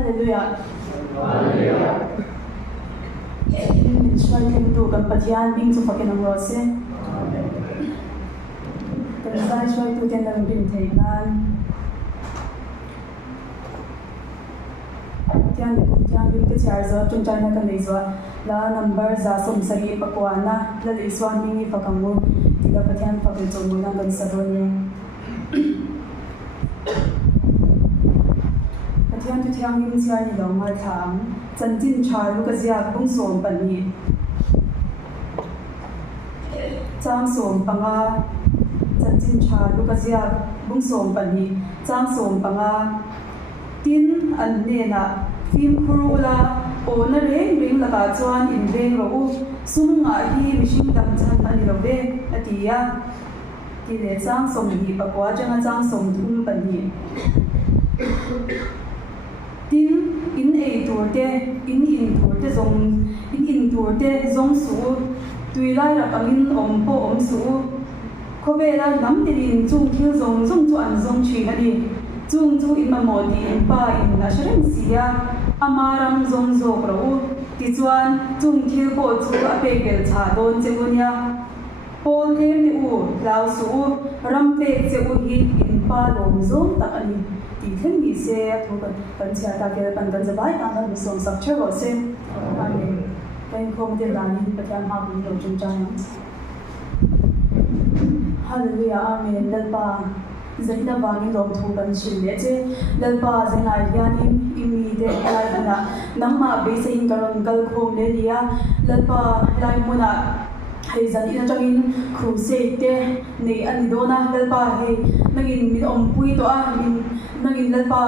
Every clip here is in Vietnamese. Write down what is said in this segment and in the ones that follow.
Hallelujah. Shwai kem tu kan patian bing chu fakin ang rose. Kan sai shwai tu ten lang bin thei nan. Patian de patian bing ke char zo chung chai na kan nei zo la number za som sagi pakwana la le swan bing ni pakamu tiga patian fakin chu mo nang kan sa don ni. Patian tu thiang bing char ni lo ma thang chân tin char lu ka zia bung som pan ni. Chang som panga chân tin char lu ka zia bung som pan ni. Chang som panga tin an ne na phim khuru la o na ring la ka chuan in veng ro u sum nga hi mishing dam chan ani lo ve atia ti le chang som hi pakwa changa chang som thum pan ni. Tin in ei turte in turte zong su tui lai ra pangin om po om su ko ve la nam ti in chung thil zong chu an zong chi ani chung chu in ma mo ti in pa in na shrem sia amaram zong zo ro ti chuan chung thil po chu a pe gel cha don che bunya pol kem ni u lau su ram pe che u hi in pa lom zong tak ani ti thlen ni se thu kan chia ta ke pan kan zabai ta na som sak che ro se amen kan khom de la ni pathian ma bu lo chung chang hallelujah amen lalpa zaina bani lom thu kan shil le che lalpa zaina yani imi de lai na namma be se in karon kal khom le lia lalpa lai muna hay zan ina changin crusade te nei ani dona lalpa he nagin min om pui to a min nagin lalpa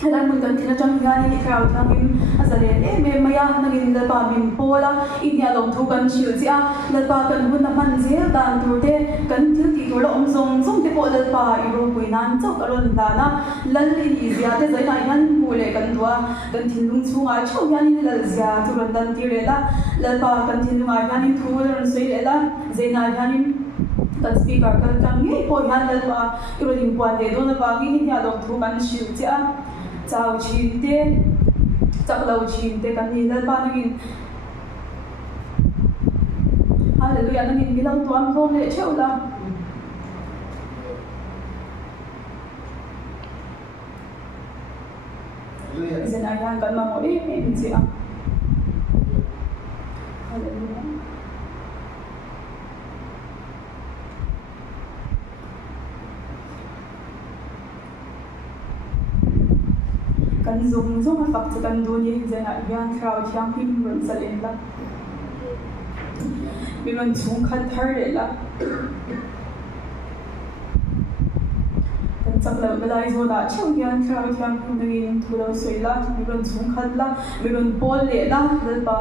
halan mun kan thina chang gani ni crowd thangin azale me maya nagin lalpa min pola inya long thu kan shil chia lalpa kan hun na man zel dan turte kan thil ti tola om song te po lalpa iro puinan chau karon dana lal ni zia te zaina yan mule kan tua kan thinlung chunga chau yani lal zia turan dan tirela lalpa kan thinlunga yani thuran soilela zaina yani kan speaker kan tangi po yan lalpa iro ling puan de dona bangi ni ya long thu kan shil chia chau chin te chaklau chin te kan ni lalpa nagin hallelujah nagin bilang tuam thom le cheula izin ayan kan mamori in siya hallelujah kan zong a fak cha kan do ni izin ayan crowd yang him ron salin la biron chung khat thar le la chakla balai zo da chau yan crowd yang him nagin thulo soila biron chung khat la biron pol le la lalpa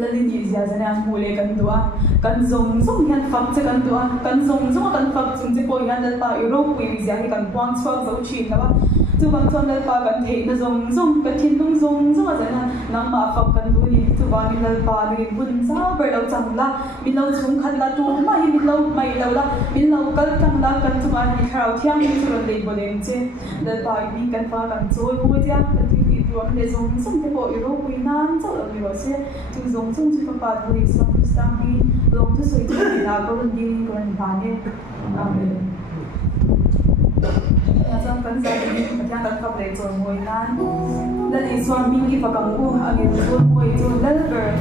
lalin izia zana mule kan dua kan zong yan fak cha kan dua kan zong kan fak chung che po yan lalpa iro pui izia hi kan puang swak zo chin la tu bang thon lalpa kan thei na zong kan thin lung zong a zana nang ma fak kan du ni tu ba ni lalpa ni bun sa ber lo chang la min lo chung khat la tu ma hi min lo mai lo la min lo kal tang la kan tu ma ni kharau thiang ni tu ron dei bo leng che lalpa ni kan fa kan choi bo ja kan ti ti tu am le zong te po iro pui nan chau lo ni ro se tu zong chu fa pa tu ni so stang ni long tu soi tu ni la ko ni ko ni ba ne amen Yang kan saya ini yang tak kau boleh jual muinan, dan Islam minggi pakai angin jual muai jual lebar.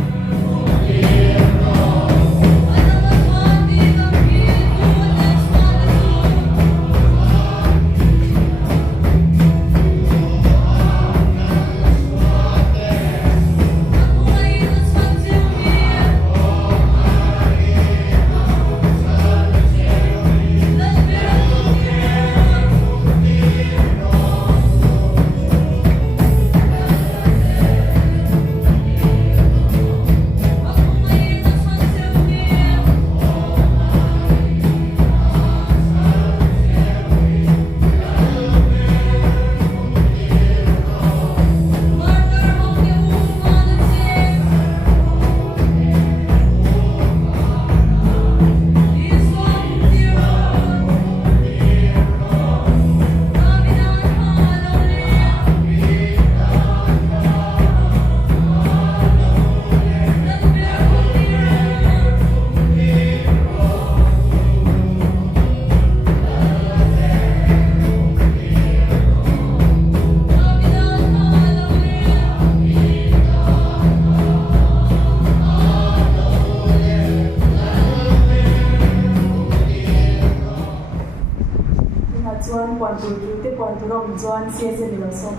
chuan sia se ni lo so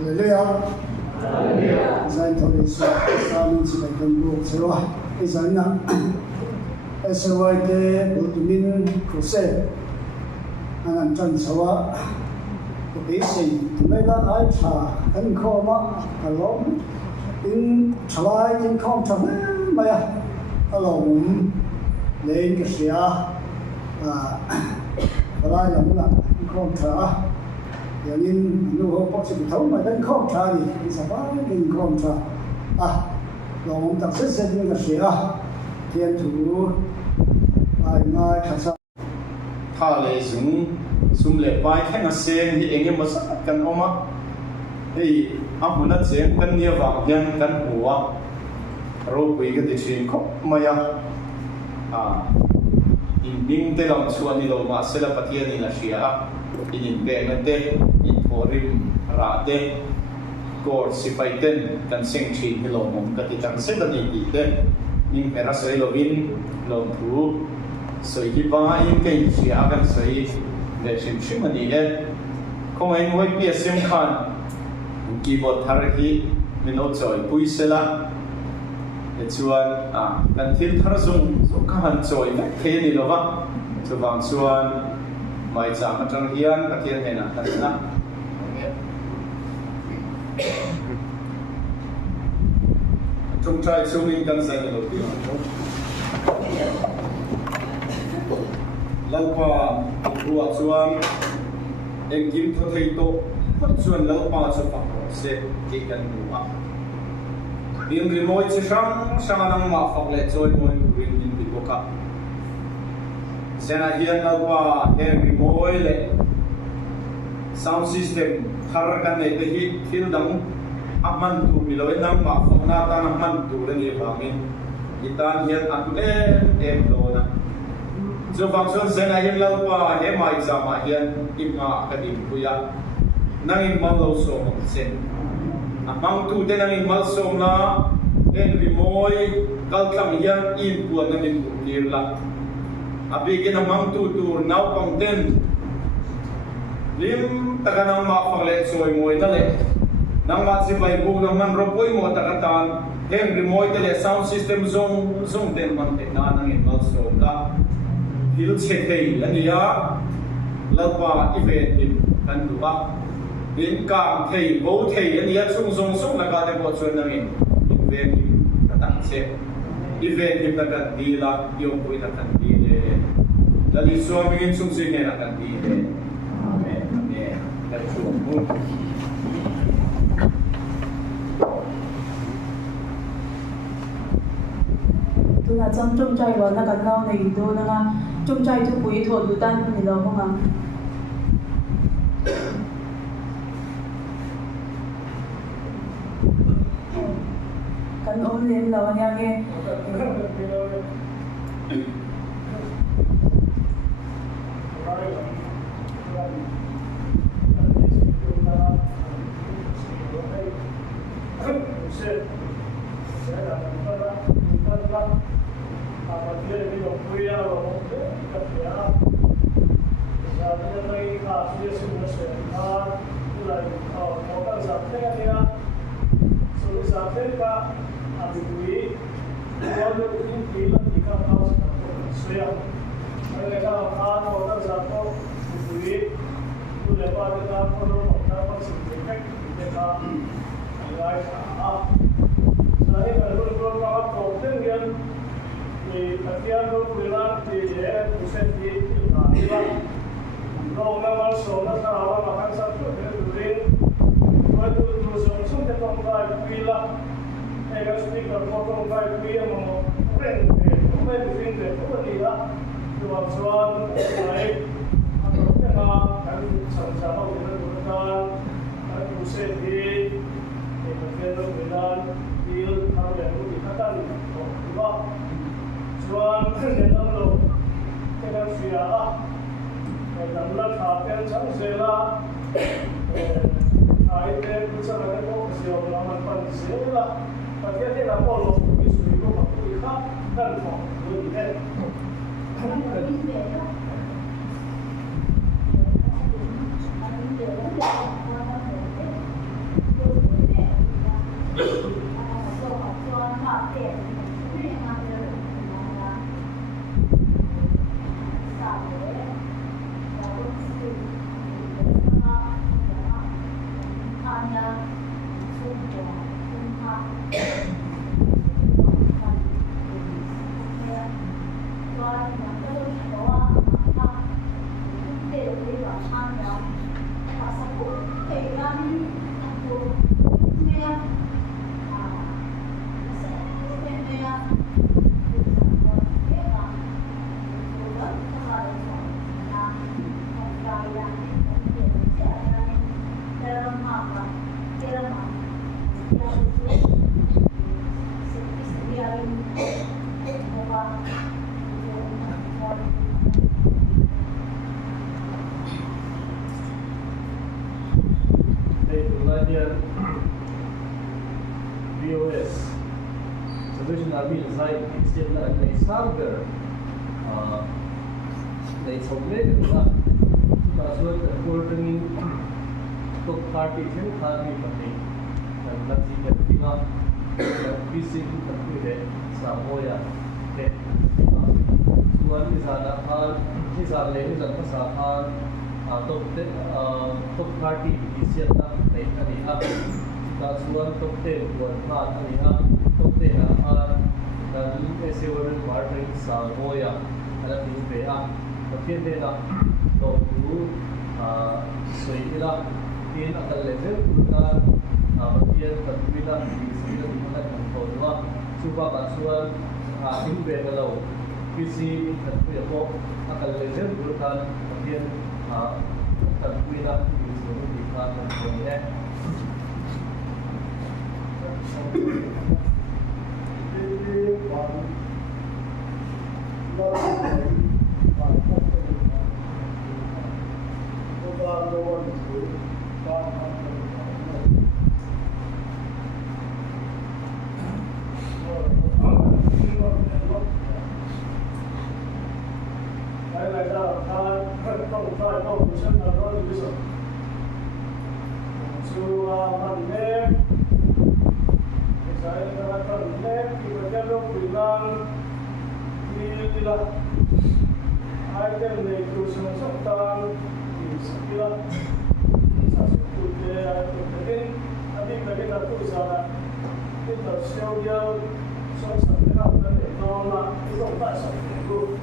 Hallelujah. Zain thori sa min si kan bu sewa isan na sewa te bultumin kuse anan chan sawa ko bisi tumela ai tha kan kho ma alom in thlai tin khom tham maya alom lein ke sia lai lam la khom tha yang in nu ho pok si thau ma dan khom tha ni sa ba din khom tha long tak se se ni ka sia thiên thủ ai mai kha tha le sum le pai khen a sen hi enge ma sa kan oma hei amuna chen kan nia wang hian kan huwa ro pui ka ti thin khop maya in ding te lam chuan ni lo ma sela patia ni la sia in pe na te in thorim ra te kor si pai ten kan seng thin hi lo mom ka ti tang se da ni ti te ning pera sei lo vin lo thu soi hi ba in ke sia kan sei de sim sim ani le kong ai noi pi sim khan keyboard thar hi mino choi pui sela e chuan kan thil thar zung khan choi na the ni lo wa chuwang chuan mai chang atang hian pathian hena kan na chung trai chung in kan sai lo pi lalpa ruwa chuan engkim tho thei to chuan lalpa chu pa se ke kan ruwa rim rimoi chi sang nang ma phok le choi moi ring in bi boka sena hian lalpa he rimoi le sound system thar kan nei te hi thil dang aman tu mi lo nang ma phok na ta nang man tu le ni ba min itan hian an em lo na so function sena hian lalpa he ma exam a hian imma kadim kuya nang in mal lo so mo sen amang tu te nang in mal so na en rimoi kal kam hian in puan nang in tir la abigin amang tu tur naw pang den lim takanang ma phale choi moi na le nang ma si bai bu nang man ro poi mo takatan en rimoi te le sound system zong den man te na nang in mal so la hil che thei ania lalpa event in kan duwa in kam thei bo thei ania chung zong song la ka te bo chuan nang in event ka ta che event in ka di la yo pui na kan di le la di so mi in chung sing na kan di le amen amen la chu mu tu na trong trai lo na kan lo nei tu na nga trong trai tu pui tho du tan ni lo ma kan ôm lên lo nha nghe VOS Salvation Army design instead na may sagar na isoglet na kasut according to party sin khani pati nagsi katinga nagpising takule sa moya te suan isala har isale ni jang sa har top party isiata nei ani a Kasuan Tokte Wadhat Aliha Tokte Har dan Esewaran Partring Samoya Alat Nubea Makin Dena Logu Soyila Tin Akal Lezer Kutan Makin Tatwila Disila Dimana Kankodwa Suba Kasuan Ating Begalau Kisi Tatwila Akal Lezer Kutan Makin Tatwila Disila Dimana Kankodwa Saya katakan lek kita lo bilang inilah item itu semua tentang istilah satu dia penting tapi bagi aku sana kita siapa sesuatu dan itu lah itu tak satu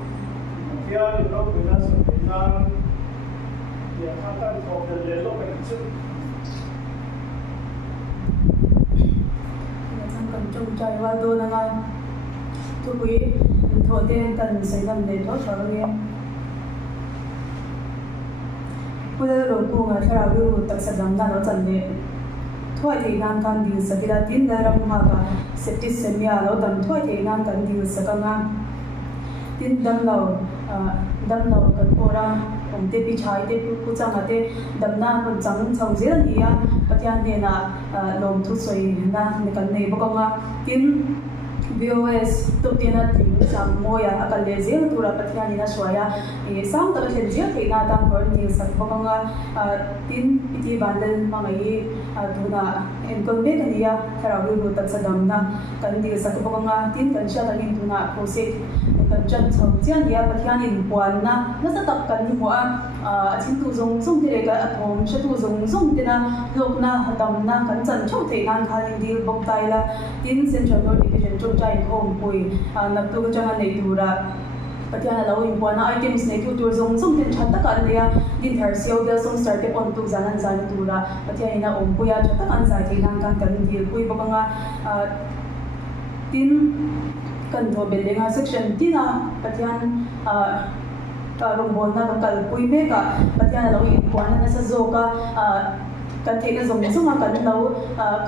dia lo bilang sebenarnya dia akan kau berlelo begitu trong trời qua tôi là thưa quý thổ tên cần xảy ra để thoát khỏi game bây giờ rồi cô ngài theo yêu tập sản phẩm nào đó dần để thoát thì ngang can điều sẽ là tin là làm mà cả safety semia lo đâm thoát thì ngang can điều sẽ có ngang tin đâm lâu cái cô ra ông tê bị cháy tê bị chang à tê đâm na còn chẳng xong gì là gì à bắt anh này là lồng thu soi na này cái này bao công à tin VOS tụi tiền là tin chẳng mua à cái lệ gì tụi là bắt anh này là soi à sáng tới hiện giờ thì na đang còn nhiều sắc bao công à tin PT ban lên mà ngày tụi là em còn biết cái gì à theo yêu tập sản phẩm na cái nhiều sắc bao công à tin cần chia thành tụi là process cần chân sống chiên thì bắt anh này buồn na nó sẽ tập cần như mua chính tu dùng thì cái atom sẽ tu dùng thì na lúc na tầm na cần chân trong thể năng khai linh đi bốc tay là tin central division trong trái không bùi nạp tu cái chân này tu ra bắt anh là lâu in buồn na items này tu dùng thì chắc tất cả này din thar siêu đều dùng start cái on tu zanan zan tu ra bắt anh là bùi chắc tất cả giải thể năng cần đi bùi bốc nga tin cần thổi building section tin na bắt anh rong bon na kal pui me ka patya lo in kwan na sa zo ka kan thei na zong zong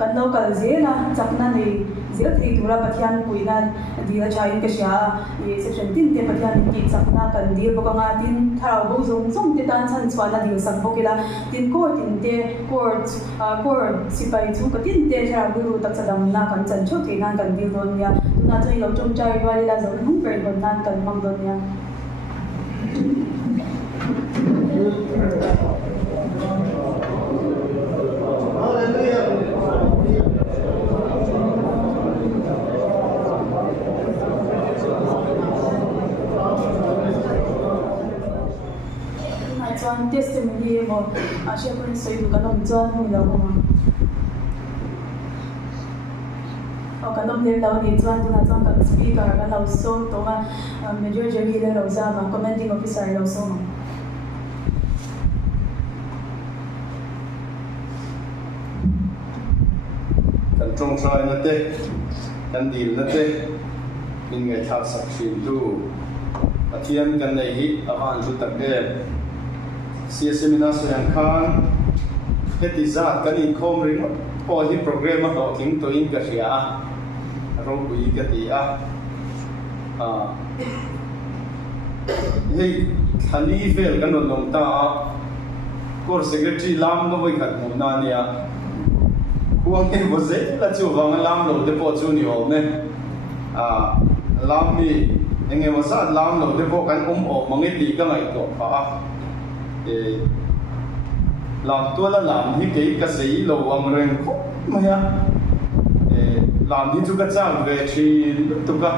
kan lo kal je na chakna nei je thei tura patyan pui na dia chain ka sha ye section tin te patyan ki chakna kan dir bo ka nga tin thara bo zong te tan chan chwa na dir sak bo kila tin court sipai chu ka tin te thara guru tak sadam na kan chan chho thei na kan dir don ya na chai lo chom chai wali la zong hung ver don nan kan mang don ya chuan testimony mo a she pun sei du kan om chuan hui lo ma o kan om le lo ni chuan tu na chuan kan speaker kan lo so to ma major jagi le lo za ma commanding officer lo so ma kan trong trai na te kan dil na te min ngai thak sak shin tu pathian kan nei hi awan tu tak de sia seminar soyan khan heti zat kan in khom ring o hi program a to thing to in ka ria ro bui ka ti a hei thali vel kan long ta core secretary lam no voi khat mo na nia kuang en boze la chu wang lam lo de po chu ni o me lam mi enge ma sa lam lo de po kan o mangi ti ka ngai to pa lam to la lam hi ke ka sei lo wang reng ko ma ya lam hi chu ka chang ve chi tu ka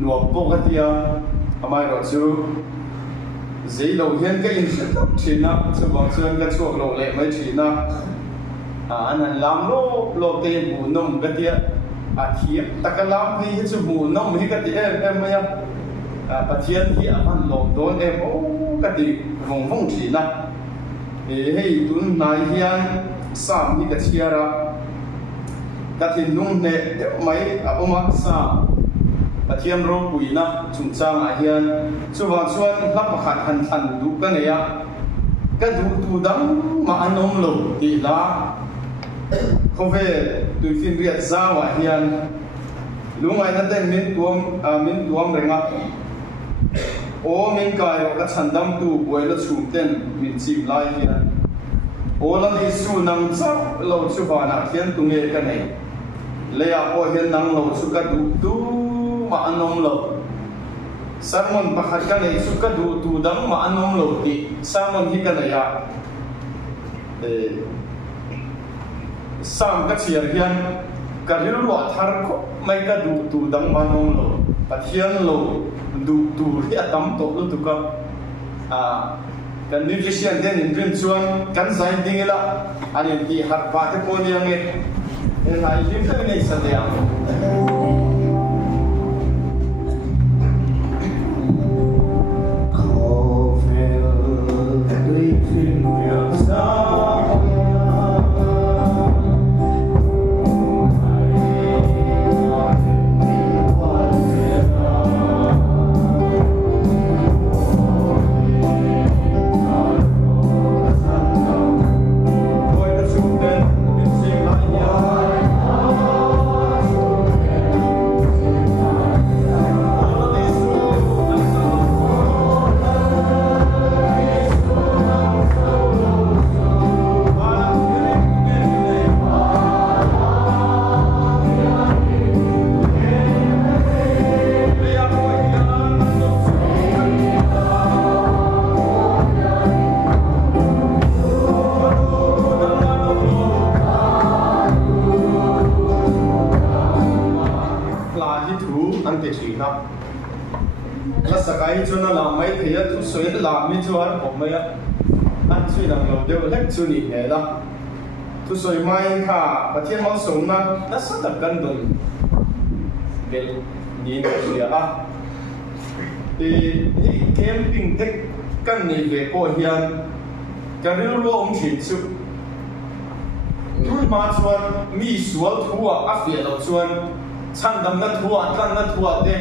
nuo po ka tia amai ro chu dễ đầu hiên cái in sẽ tóc chín á, cho bọn xuân cái chuộc lộ lệ mấy chín á, anh làm lô tiền bù nông cái tiệt, thiệt, ta cái làm thì hết bù nông thì cái tiệt em mấy á, bà thiên thì anh lộ đốn em cái tiệt vòng vòng chín á, hey tuần này hiên sam thì cái chia ra, cái thiên nông nè mấy ông mặc sam thiên rô bùi na chúng trang à hiền số vạn xuân lắp hạt hành thành đủ cái này á cái đủ đắng mà anh ông lục thì là không về từ phiên việt ra ngoài hiền lúc này nó tên mình tuông rồi ngắt ô mình cài vào cái sản đam tu quay là chủ tên mình chìm lại hiền ô là đi su nằm chắc lâu số vạn à thiên tu nghe cái này lấy à ô hiền nằm lâu số cái đủ ma anom lo samon pakhat ka nei su ka du dang ma anom lo ti samon hi ka ya sam ka chiar hian ka ril wa thar ko mai ka du dang ma anom lo pathian lo du hi atam to lu tu ka kan nutrition den in prin chuan kan zai dingela ani ti har pa te ko ni ange en ai lim ka nei sa dia chu ni he la tu soi mai kha pathian mau song na sa tak kan dun bel ni ria a hi camping tek kan ni ve ko hian ka ril ro om chin chu tu ma chuan mi sual thua a fia lo chuan chan dam na thua kan na thua te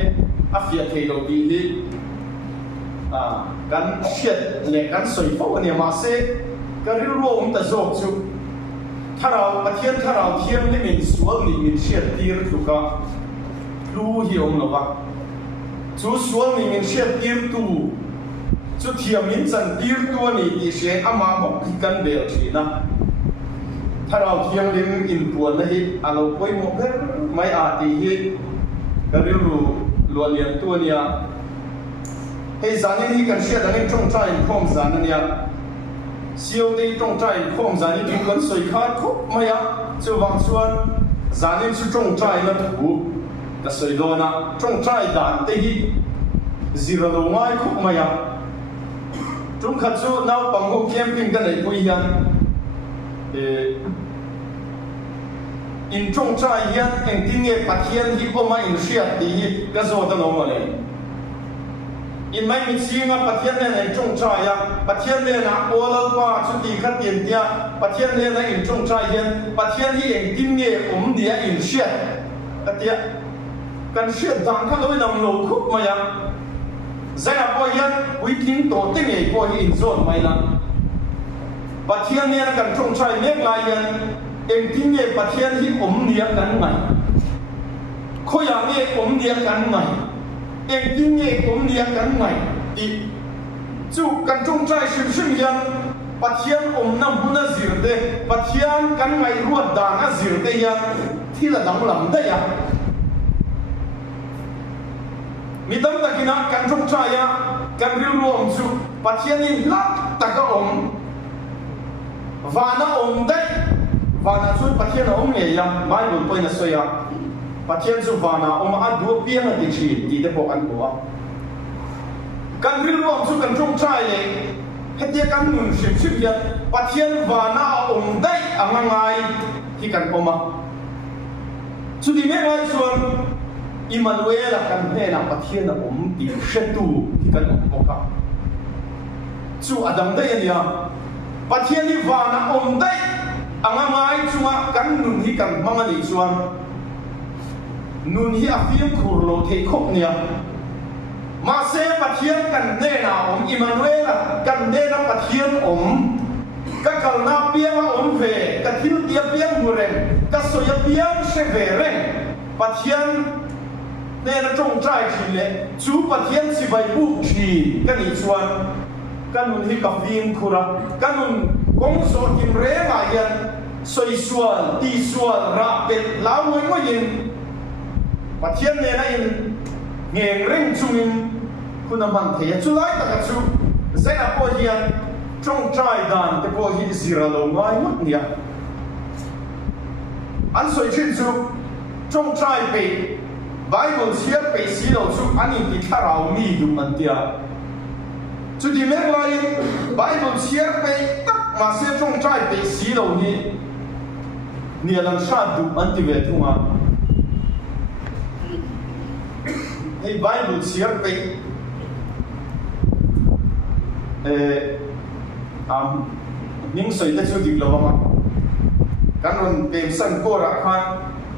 a fia thei lo bi hi kan siat le kan soi fo ani ma se cái rượu rom ta zok chu tharau pathian tharau thiam ni min sual ni min siat tir thu ka lu hi om lova chu sual ni min siat tir tu chu thiam min chan tir tu ni ti se ama bok ki kan bel thina tharau thiam lim in puan na hi alo koi mo her mai a ti hi cái rượu luan lian tu nia hei zanin hi kan siat angin trong trai khom zan nia siêu đi trong trai không giá đi tìm con soi khát khúc mày á chưa vang xuân giá đi chú trong trai là thủ cái soi đó na trong trai đàn tây hi zero đâu ngay khúc mày á chúng khát chú nào bằng hộ camping cái này vui hiền in trong trai hiền anh tin nghe bắt hiền hi ôm in siết thì cái số đó nó mà lấy in mai mình xin ngã bắt hiền này trong trai ya bắt hiền này là oral pa chú đi khát tiền tia bắt hiền này là in trong trai hiền bắt hiền hi anh tin nghe địa in siết cái tia kan siết dang khát lối nằm lầu khúc mà ya zai na po hian ui tin to te ngei po hi in zone mai la pathian ne na kan trong trai mek lai hian em tin nge pathian hi nia kan mai khoya nge nia kan mai em tin nge nia kan mai ti chu kan trong trai sim hian pathian nam huna zir de pathian kan ngai ruat da na zir de hian thila dang lam da ya midam takina kan trong trai ya kan riu ruam chu pathian in lak taka vana dai vana chu pathian nge ya bible point na soya pathian chu vana a du piang a ti chi ti de po an ko kan riu ruam chu kan trong trai le hetia kan nun sim ya pathian vana dai angangai hi kan oma chu di me lai chuan Immanuel kan hne na pathian na ti shetu kan oka chu adam dai ania pathian ni vana dai angamai chunga kan nun hi kan mangani chuan nun hi afiam khurlo thei khop nia ma se pathian kan hne na Immanuel kan hne na pathian ka kalna piang ve ka thil tia piang muren ka soya piang se ve reng pathian nên là trong trai chỉ lệ chú pathian si vai bu chỉ cái này chuan cái nun hi cà phê khura cái nun công số kim rê mà yên soi xuân ti xuân ra bệt lão người có yên pathian nên là yên nghe reng chung yênคุณมันเทียจุไลตะกัจูเจ้าพ่อเฮียtrong trai đànแต่พ่อเฮียสิระลงง่ายมากเนี่ยอันสวยชื่นจูtrong traiไปBible siap pe silo chu ani ti tharau mi du man tia chu di mek lai Bible siap pe tak ma se trong trai pe silo ni ni lan sha du an ti ve thunga hey Bible siap pe ning soi ta chu di lo ma kan ron pe san ko ra khan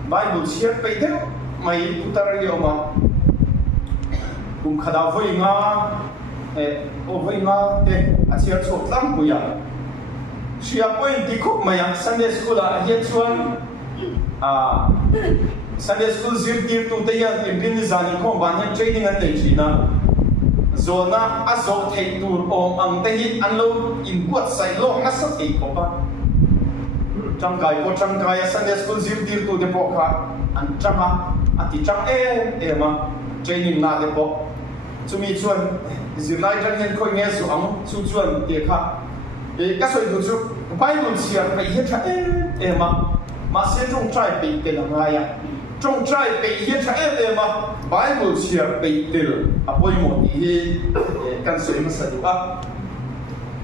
Bible siap pe de mai utar yo ma kum khada voi nga voi nga te achia chok lam ku ya sia point ti khop maya Sunday school a ye chuan Sunday school zir tir tu te ya in zani khom ban ya training an te china zona a zo thei tur ang te hi an lo in buat sai lo na sa thei ko ba changkai Sunday school zir tir tu de po kha an chama ati chang ma training na de po chumi chuan zirlai tang hen khoi nge su ang chu chuan te kha ka soi du chu Bible siar pe he tha ma se trong trai pe te la nga ya trong trai pe he tha ma Bible siar pe tel apoi mo ti kan soi ma sa du a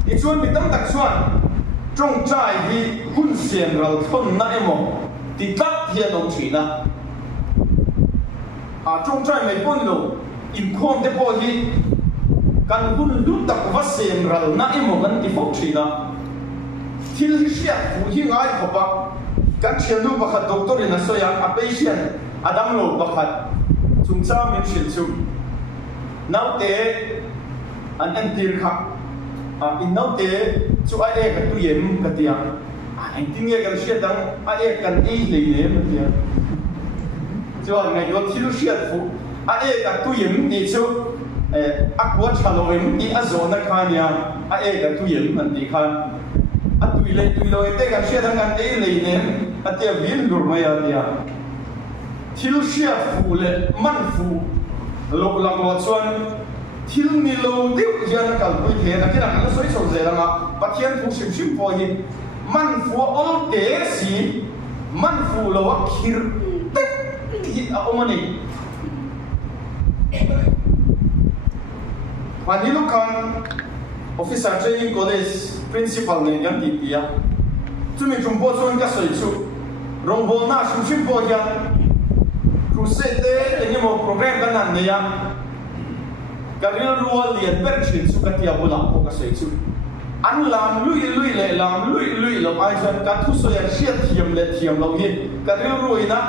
i chuan mi tam tak chuan trong trai hi hun sian ral thon na emo ti tat hian ong thina trong trai mai pon lo in khom te po hi kan hun lu tak va sem ral na emo kan ti fok thina thil hi sia fu hi ngai khopa kan thian lu bakhat doctor in asoya a patient adam lo bakhat chung cha min shil chu nau te an tir kha in nau te chu a e ka tu yem ka tia anh tin nghe kan sia dang a e kan e le ne ma tia cho ngày đó thiếu sét phụ cả tu yếm đi chứ quá chalo yếm đi zona khania cả tu yếm mình đi khan tu lôi te kan sét thằng ấy lấy nè tia viên dur mày tia thiếu sét phụ le man phụ lộc lăng lo chuan thiếu ni lo tiêu giờ nó cần quay thế là cái nào nó soi sầu dễ lắm à bắt thiên phụ sim po hi man phụ all để gì man phụ lo khir omani pani lukan officer training college principal ne yang ti tia chumi chumpo chuan ka soi chu rongbol na shim po hian crusade te engemaw program kan an neia karil rual lian ber thin chu ka tia bula ko ka soi chu an lam lui le lam lui lo ai chuan ka thu soi a hriat thiam lo hi karil ruina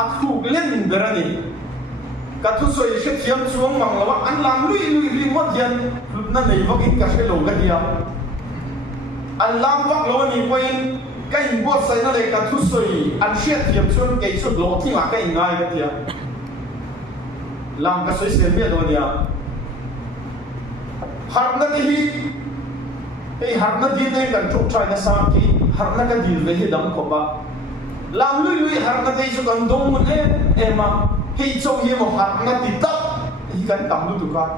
a thu len berani ka thu soi hriat thiam chuang mang lawa an lam lui ri mo hian lutna nei wakin ka hre lo ka dia an lam wak lo ni poin cái hình bột xây nó để cả thu sôi ăn xét hiệp xuân cái suốt lỗ thì mà cái hình ngay cái kia làm cái sôi xem biết rồi nhỉ hạt nó cái hạt nó đi đây cần trộn trai nó sang thì hạt nó cái gì về hiện đóng của bà làm lui hạt nó cái cho cần đông một em mà khi châu hiệp một hạt nó thì tấp thì cần tắm luôn tụi con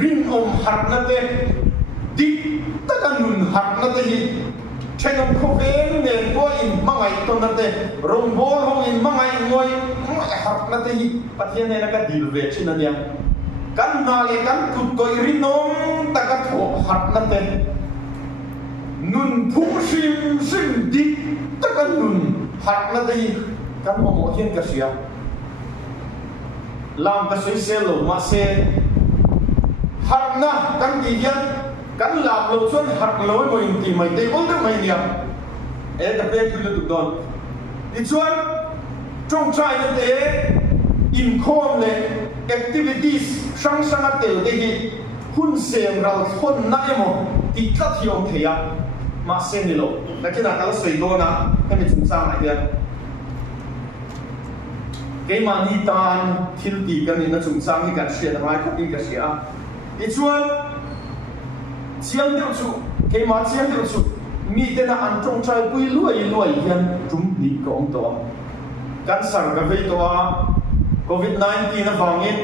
ring hạt nó đây đi tất cả nụn hạt nó đây trên ông không đến để có in mang ngày tuần này rồng bố không in mang ngày ngồi học là thì bắt hiện nay là cái điều về trên này căn nào là căn cụt coi rin nông ta cái thổ học là thì nun phú sim đi ta cái nun học là thì căn mà mỗi hiện cái gì làm cái suy xe lỗ mà xe học na căn gì vậy kan lap lo chuan har lo mo in ti mai te ol de mai nia e ta pe thul tu don ti chuan trong trai na te in khom le activities sang a tel te hi hun sem ral khon na emo ti tla thiom theya ma sen ni lo na kina kala sei do na he mi chung sang ai hian ke ma ni tan thil ti kan ni na chung sang ni kan sia da mai ko in ka sia ti chuan chiang điều chu cái mà chiang điều chu mi tên là ăn trong trái bùi lùi hiền chúng đi công to can sang cái vậy to COVID-19 nó vang in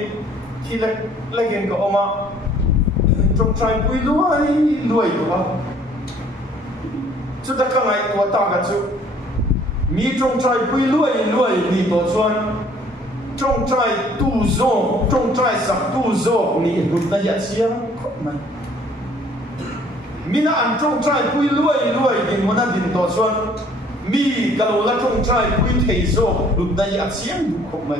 khi lại cái ông mà trong trái bùi lùi to chúng ta cái ngày to ta cái chu mi trong trái bùi lùi đi to chuan trong trái tu zo trong trái sắp tu zo ni hụt na ya chiang mày mina an trong trai pui lùi din mona din to chuan mi kalo la trong trai pui thei zo lut na ya chiang du khom mai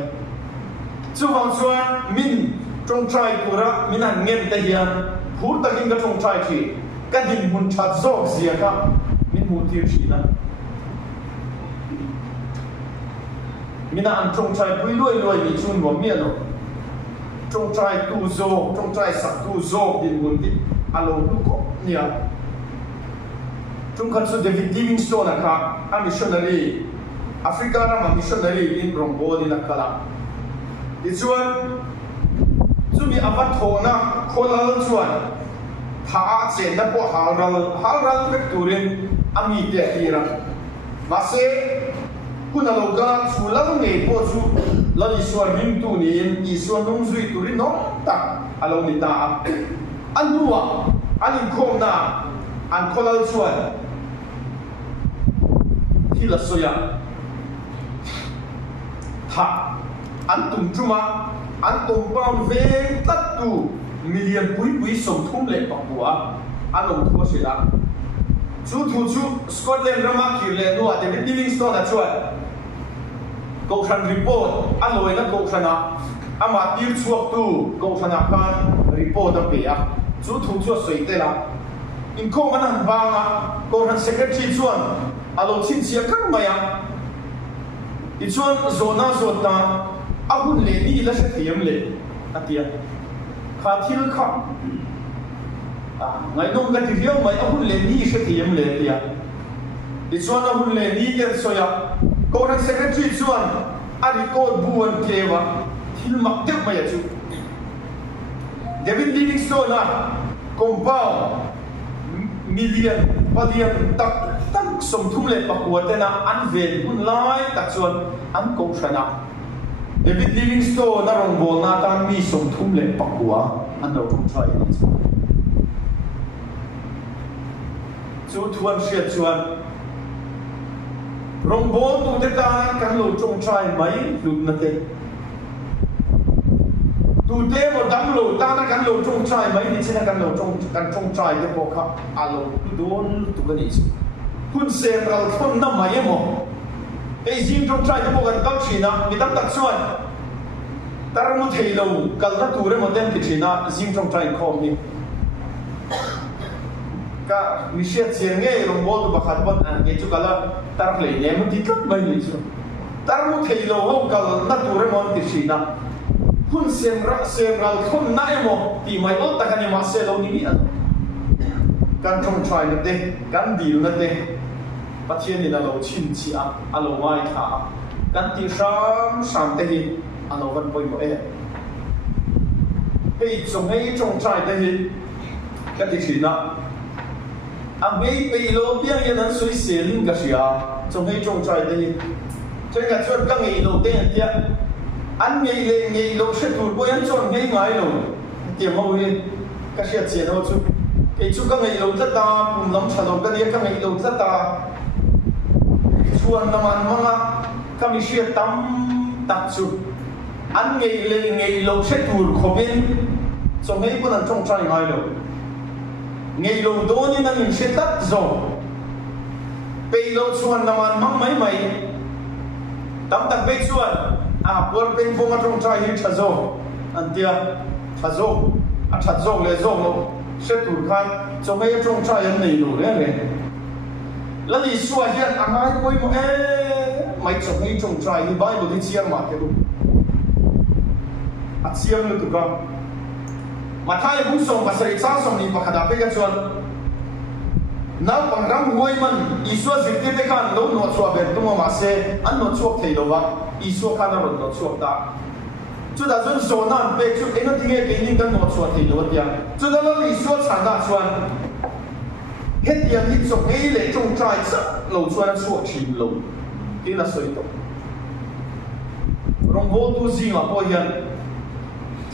chu wang chuan min trong trai pura min an ngen ta hian phur takin ka trong trai thi ka din mun that zo zia ka min mun tir thi na mina an trong trai pui lùi ni chun bo mi lo trong trai tu zo trong trai sak tu zo din mun ti alo lu ko nia chung khan su David Livingstone a missionary Africa ra missionary in Rombo ni nakala ti chuan chumi avat thona kholal chuan tha chen na po halral vek turin ami te hira mase kunaloga chulang ne po chu lali suar him tu ni in suan nong zui turin no tak alo ni ta anua anin khom na an kholal chuan hila soya tha an tum chuma an compound ve tat tu million pui som thum le pakua anom thua sila chu Scotland rama kirle no ate Livingstone a chuan ko khan report aloi na ko khana ama tir chuak tu ko khana kan report a pe a chu soi te la in ko man banga ko han secretary chuan alo chin chia kang maya i chuan zona zota ahun le ni la se thiam le atia kha thil kha ngai nom ka ti riau mai ahun le ni se thiam le tia i chuan ahun le ni ken soya ko han secretary chuan a record buan kewa thil mak tek mai chu David Livingstone na compound million padian tak som thum le pakua te na an vel hun lai tak chuan an ko thana David Livingstone na rong bol na tan mi som thum le pakua an lo thum trai ni chu thuan sia chuan rong bol tu te ta kan lo chung trai mai lut na te tu tu te mo dam lo ta na kan lo chung trai mai ni china kan lo chung trai de bo kha alo tu don tu kan ni hun se ral thon na mai mo ei jing chung trai de bo kan kal china mi tam tak chuan tar mu thei lo kal na tu re mo dem ti china jing chung trai khom ni ka mi she chiang nge ro mo tu bakhat ban an nge chu kala tar hle ne mo ti tlak mai ni chu tar mu thei lo ho kal na tu re mo ti china hun sem ral thon na emo ti mai ol ta kan ma se lo ni mi an kan chung trai na de kan dil na de pathian ni na lo chin chi a lo mai kha kan ti sam te hi a lo van poi mo e hei chung trai te hi ka ti china a mei pe lo biang yan an sui se ling ka sia chung trai te hi chen ka chuan ka ngei lo te an tia an ngei lo se tur bo yan chon ngei ngai lo ti mo hi ka sia chen ho chu ke chu ka ngei lo ta ta pum lam cha lo ka ni ka ngei lo ta ta chuan na man ma ka mi sia tam tak chu an ngei lo se tur khomin so ngei pun an chung trai ngai lo ngei lo do ni na min se tak zo pe lo chuan na man mang mai tam tak pe chuan a por pen phong a chung trai hi tha zo an tia tha zo a tha zo le zo lo se tur khan cho ngei chung trai an nei lo le la li suwa hian a ngai poi mo mai cho ngei chung trai hi bible hi chiang ma ke lu a chiang lu tu ka mà thay bung song pasai cha song ni pakhada pe ka chuan na pangram huai man iswa zikte te khan lo no chua ben tu ma se an no chuak thei lo wa iswa khan ro no chuak ta chu da zon so nan pe chu ena tinge ke ni kan no chuak thei lo tia chu da lo iswa cha na chuan het yang hi chok ei le chung trai sa lo chuan chuak thim lo ti na soi to rong bo tu zi ma po hian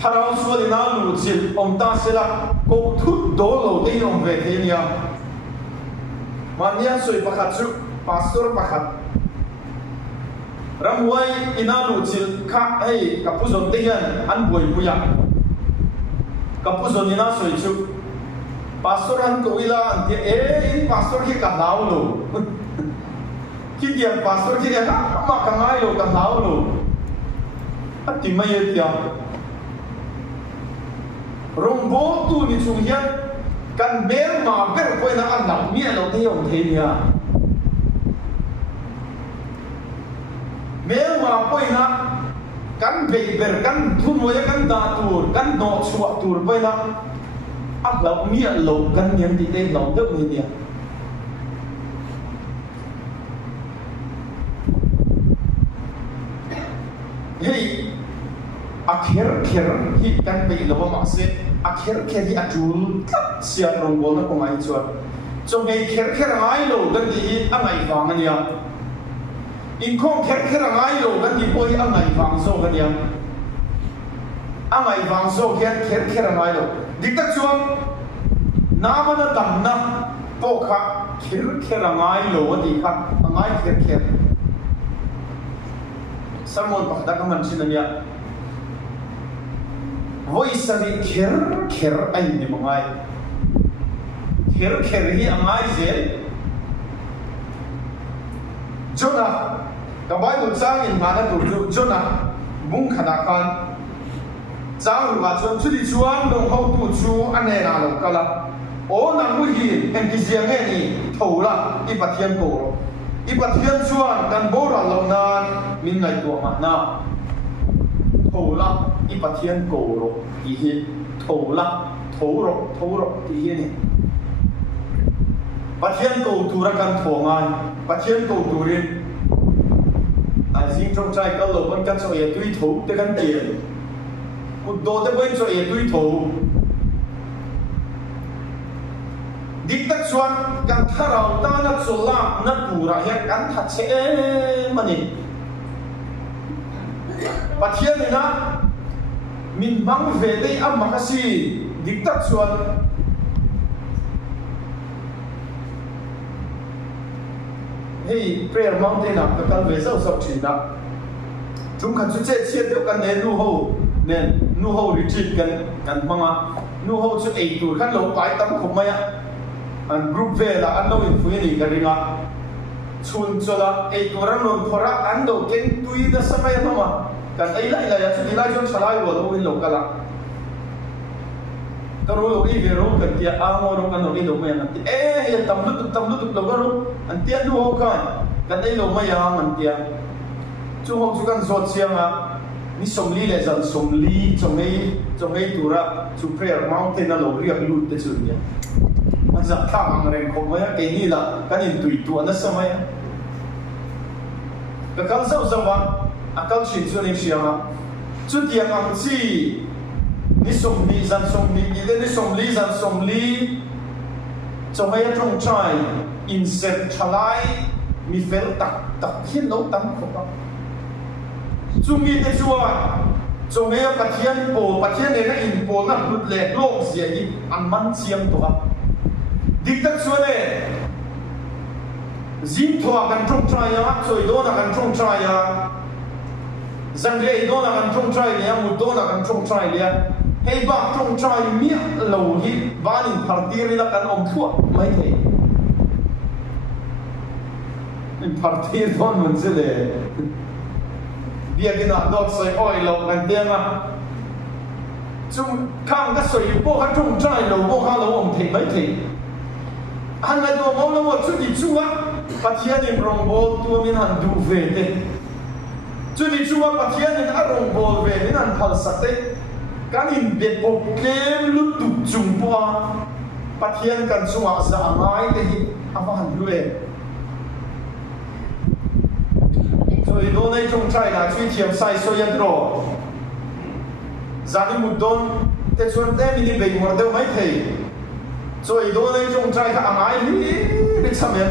Tharau suwa di na lu chil om ta sila ko thut do lo te om ve the nia mania soi pakhat chu pastor pakhat ramwai ina lu chil kha ei kapuzon te hian an boi puya kapuzon ina soi chu pastor han ko ila an te in pastor ki ka nau lo ki dia pastor ki dia ma ka ngai lo ka nau lo ati mai tia rong bo tu ni chung hian kan ber ma ber poi na an lam mi lo te yong the nia mel ma poi na kan be ber kan thun mo ya kan da tur kan no chua tur poi na a lo mi lo kan niam ti te lo de mi nia hei akhir hi kan pe lo ma se akhir hi atul sia rong bol na ko ngai chuan chong ei kher ngai lo kan di angai wang ania in khong kher ngai lo kan di poi angai wang so kan ya angai wang so kher ngai lo dik tak chuan na ma na tam na po kha kher ngai lo di kha angai kher samon pakda ka man sin ania voice ani kher ai ni mangai kher hi angai zel Jonah ka Bible chang in mana tu Jonah bung khana khan chang lu ga chon chuli chuan dong ho tu chu ane na lo kala o na mu hi en ki jiang he ni thola I pathian ko I pathian chuan kan bora lo nan min ngai tu ma na thola I pathian ko ro I hi thola thoro ti hi ni pathian ko tura kan thongai pathian ko turin ai jing trong trai ka lo ban kan so ye tui tho te kan tiền ku do te ben so ye tui tho dik tak chuan kan tharau ta na chola na tura he kan tha che mani pathian ni na min bang ve dei am ma si dik tak chuan hey prayer mountain up ka kan ve so so chin da chung khan chu che chiat deu kan ne lu ho nen nu ho retreat kan manga nu ho chu ei tur khan lo pai tam khom maya an group vela an lo in fuini ka ringa chun chola ei turan non thora an do ken tui da samay mama kan ai lai lai chu dilai jon salai wo lo in lo kala karo lo i vero kan tia amo ro kan lo i lo me an ti e tam lu lo ro an tia nu ho kan ai lo maya man tia chu ho chu kan zot sianga ni somli le zan somli chomei tura chu prayer mountain na lo riak lut te chu nia man za tha ang reng khom ya ke ni la kan in tui tu na samaya ka kal zau zawa akal shin chu ni sianga chu tiang ang chi ni somli zan somli ni le ni somli zan somli chomei trong chai in set thalai mi fel tak hin lo tam khom Chungi te chuan chonge pathian ne na in pol na hlut le lok zia hi an man chiam to ha diktak chuan e zim thwa kan trong trai ya choi do na kan trong trai ya zangre do na kan trong trai ya mu do na kan trong trai ya hei ba trong trai mi lo hi ban in partir la kan om thua mai the in partir don man zele dia kena dot soi oi lo kan tianga chung khang ka soi po ka chung trai lo po ka lo om thei mai thei han la do mo lo chu di chunga pathian in rong bol tu min han du ve te chu di chunga pathian in a rong bol ve min han phal sak te kan in be po kem lu tu chung po pathian kan chunga za ngai te hi ama han lu e所以都那种菜拿去添晒所以多，咱们木东在村那边的北门都没thấy，所以都那种菜他买的上面，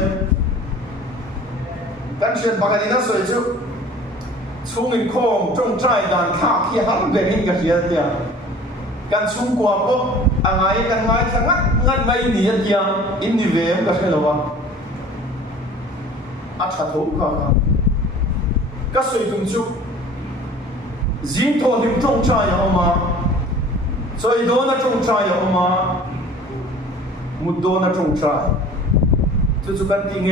但是把个那水就出门空种菜但他去很别人个些的，กันchungกว่าก็อะไรกันไงทั้งงั้นไม่หนีเดียวอินดีเวมก็ใช่หรอวะอาชัดถูกครับก็สวยตรงจุดจินโทดิมจงใจออกมาสวยโดนจงใจออกมามุดโดนจงใจจุดกันที่ไ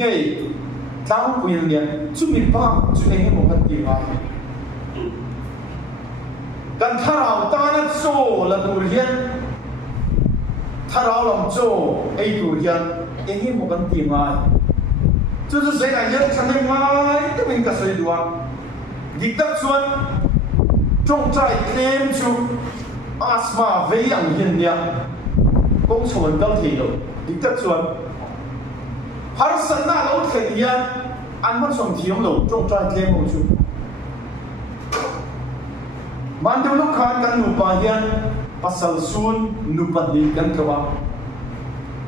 งตั้งคุยเนี่ยจุดมีป้าจุดเองให้หมดกันที่ไงกันถ้าเราตานัดโซ่ละตัวเรียนถ้าเราลองโซ่ไอ้ตัวเรียนเองให้หมดกันที่ไง就是谁来演唱的买都应该谁多啊？你打算种在天出阿斯玛维扬人呀？工厂文到铁路，你打算哈尔森纳老铁呀？安曼双铁路种在天出。曼德鲁看กันนุปายัน pasal sun nupat di kan kawa.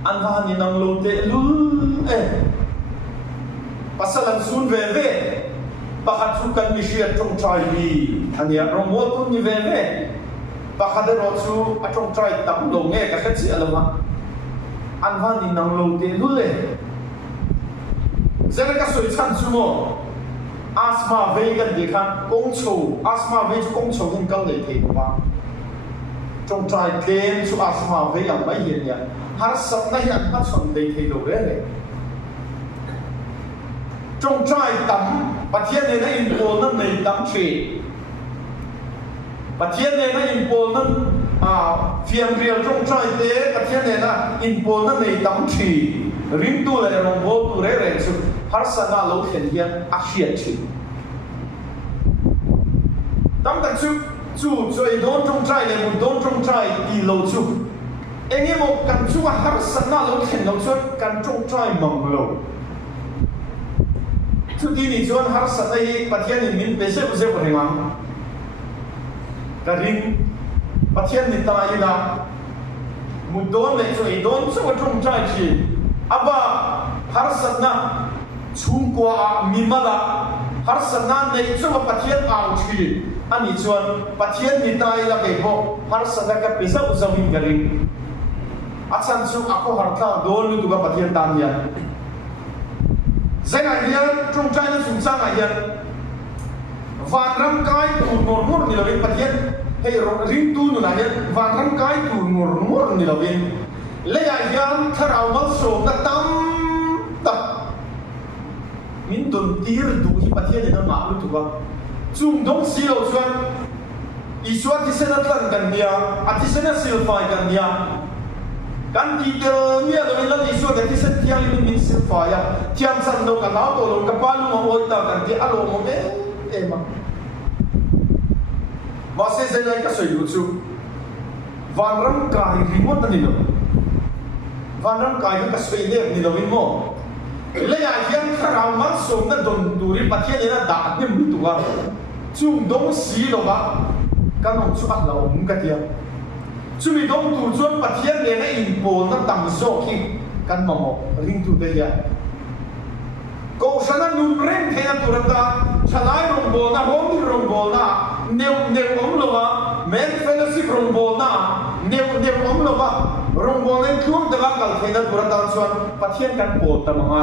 Anha ni nang lote lul pasalan sun ve pakhat chu kan mi shia trong trai bi ania romol tu ni ve pakhat ro chu a trong trai tam lo nge ka khachi alama anha ni nang lote lul zela ka soi chan chu mo asma ve kan di khan kong chu asma ve chu kong chu hin kal le the ba trong trai kem chu asma ve yang mai hian ya har sap na hian ma chon le the lo re trong trai tắm và thiên này nó in bồn nó này tắm chỉ và thiên này nó in bồn nó phiền riêng trong trai thế và thiên này nó in bồn nó này tắm chỉ riêng tu là lòng vô tu rẻ rẻ chứ har sana lâu hiện hiện asia chỉ tắm tại chú chơi đón trong trai này một đón trong trai đi lâu chú anh em một cần chú har sana lâu hiện lâu chú cần trong trai mỏng lâu tu ini jual har satai patian ini pese pese perengang, karing patian ni tanah ila, mudon le cuy don semua trong cai ci, apa har satna cungkua mimala, har satna le semua patian au ci, ani jual patian ni tanah ila kepo har satna ka pese pese karing, asan su aku harta don lu juga patian tanah Saya ngajar trong trai nó sung sang ngajar, van ram kai tu nor nor ni lagi patian, hei ring tu nu na hian van ram kai tu ngor ni lovin le ya hian tharau mal som na tam ta min dun tir du hi pathian ina ma lu tu ba chung dong si lo chuan iswa ti sena tlan kan dia ati sena silfai kan dia kan ti tel mi lo in lo iswa ka ti sen tiang min silfai ya tiang san do ka lao to lo ka pa lu mo oi ta kan ti alo mo e ma wa se se lai ka soi lu chu van ram kai remote ni lo van ram kai ka soi le ni lo in mo le ya hian kharau mal som na don turi pathian ina da ni mu tu wa chung dong si lo ba kan ông chu ak la om ka tia chumi dong tu chuan pathian le na in pol na tam zo ki kan ma mo ring tu te ya ko sana nun reng the na turata chalai rong bol na hom rong bol na neu om lo ba men fellowship rong bol na neu om lo ba rong bol len thuam da kal the na turata chuan pathian kan pol ta ma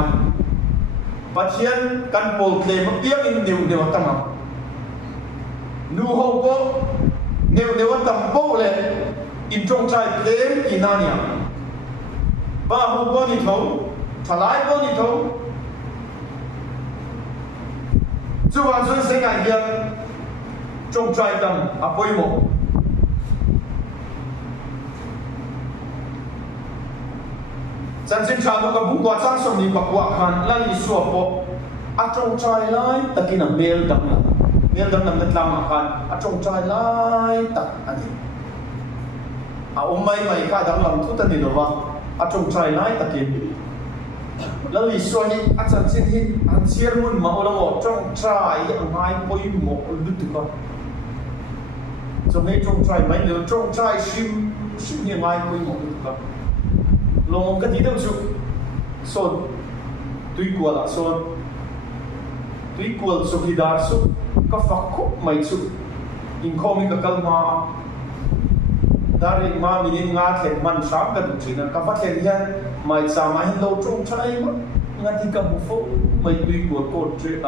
pathian kan pol tle ma piang in neu ta ma nu ho bo neu tam bo le in trong trai tlem inania ba ho bo ni tho thalai bo ni tho chu wa chuan se ngai hian trong trai tam apoi mo chan sin cha no ka bu kwa chang som ni pa kwa khan la li suwa po a trong trai lai takin a mel dam la mel dam nam na tlang khan a trong trai lai tak ani a mai kha dang lam thu ta ni lo wa a trong trai lai takin la li suwa ni a chan sin hi an chiar mun ma ola mo trong trai a ngai poi mo lu tu ka trong này trong trai mai lo trong trai sim ni ngai poi mo lu tu ka long cái gì đâu chứ son tuy qua là son tuy qua số khi dar số các phật khúc mày chứ in không cái câu mà dari mà mình ngã thiệt man sáng cái chuyện là các phát hiện ra mày sao mà lâu trong trái mà ngã thì cầm một phố mày tuy qua cột chuyện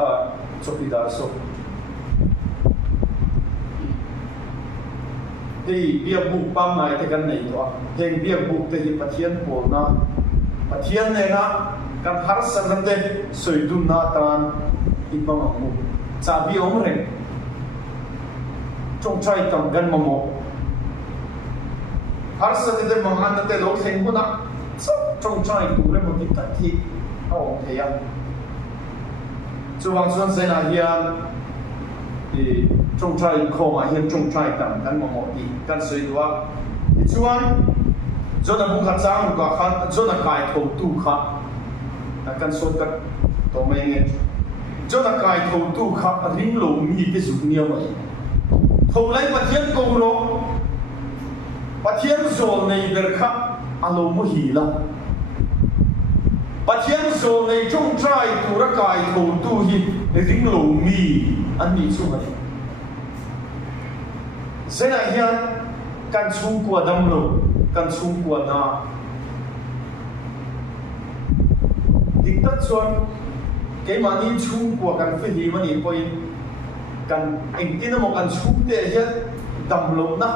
số khi dar số thì việc buộc băng này thì cái này thôi, hiện việc buộc thì pathian bổn na, pathian này na, cái har sang đây soi đun na tan, ít băng mù, cha bi ông rèn, trong trái tam gan mamo, har sang đây mang anh đây lối thành của na, trong trái tụ lên một tí tất thì, thế à, chú hoàng xuân sẽ là hiện thì trong trai không mà hiện trong trai tầm căn mà một đi căn suy đoán thì chuan cho nên muốn khát sáng một khát cho nên cài thầu tu khát là căn số căn tổ mấy nghe cho nên cài thầu tu khát ring lỗ mi cái dụng nhiều vậy thầu lấy bắt thiên công rồi bắt thiên rồi này được khát alo mua hỉ la bắt thiên rồi này trong trai tu ra cài thầu tu hi ring lỗ mi anh đi xuống vậy sẽ là hiện căn chung của đâm lỗ căn chung của na đích tất xuân cái mà đi chung của căn phi gì mà đi coi căn anh tin một căn chung để hiện đâm lỗ na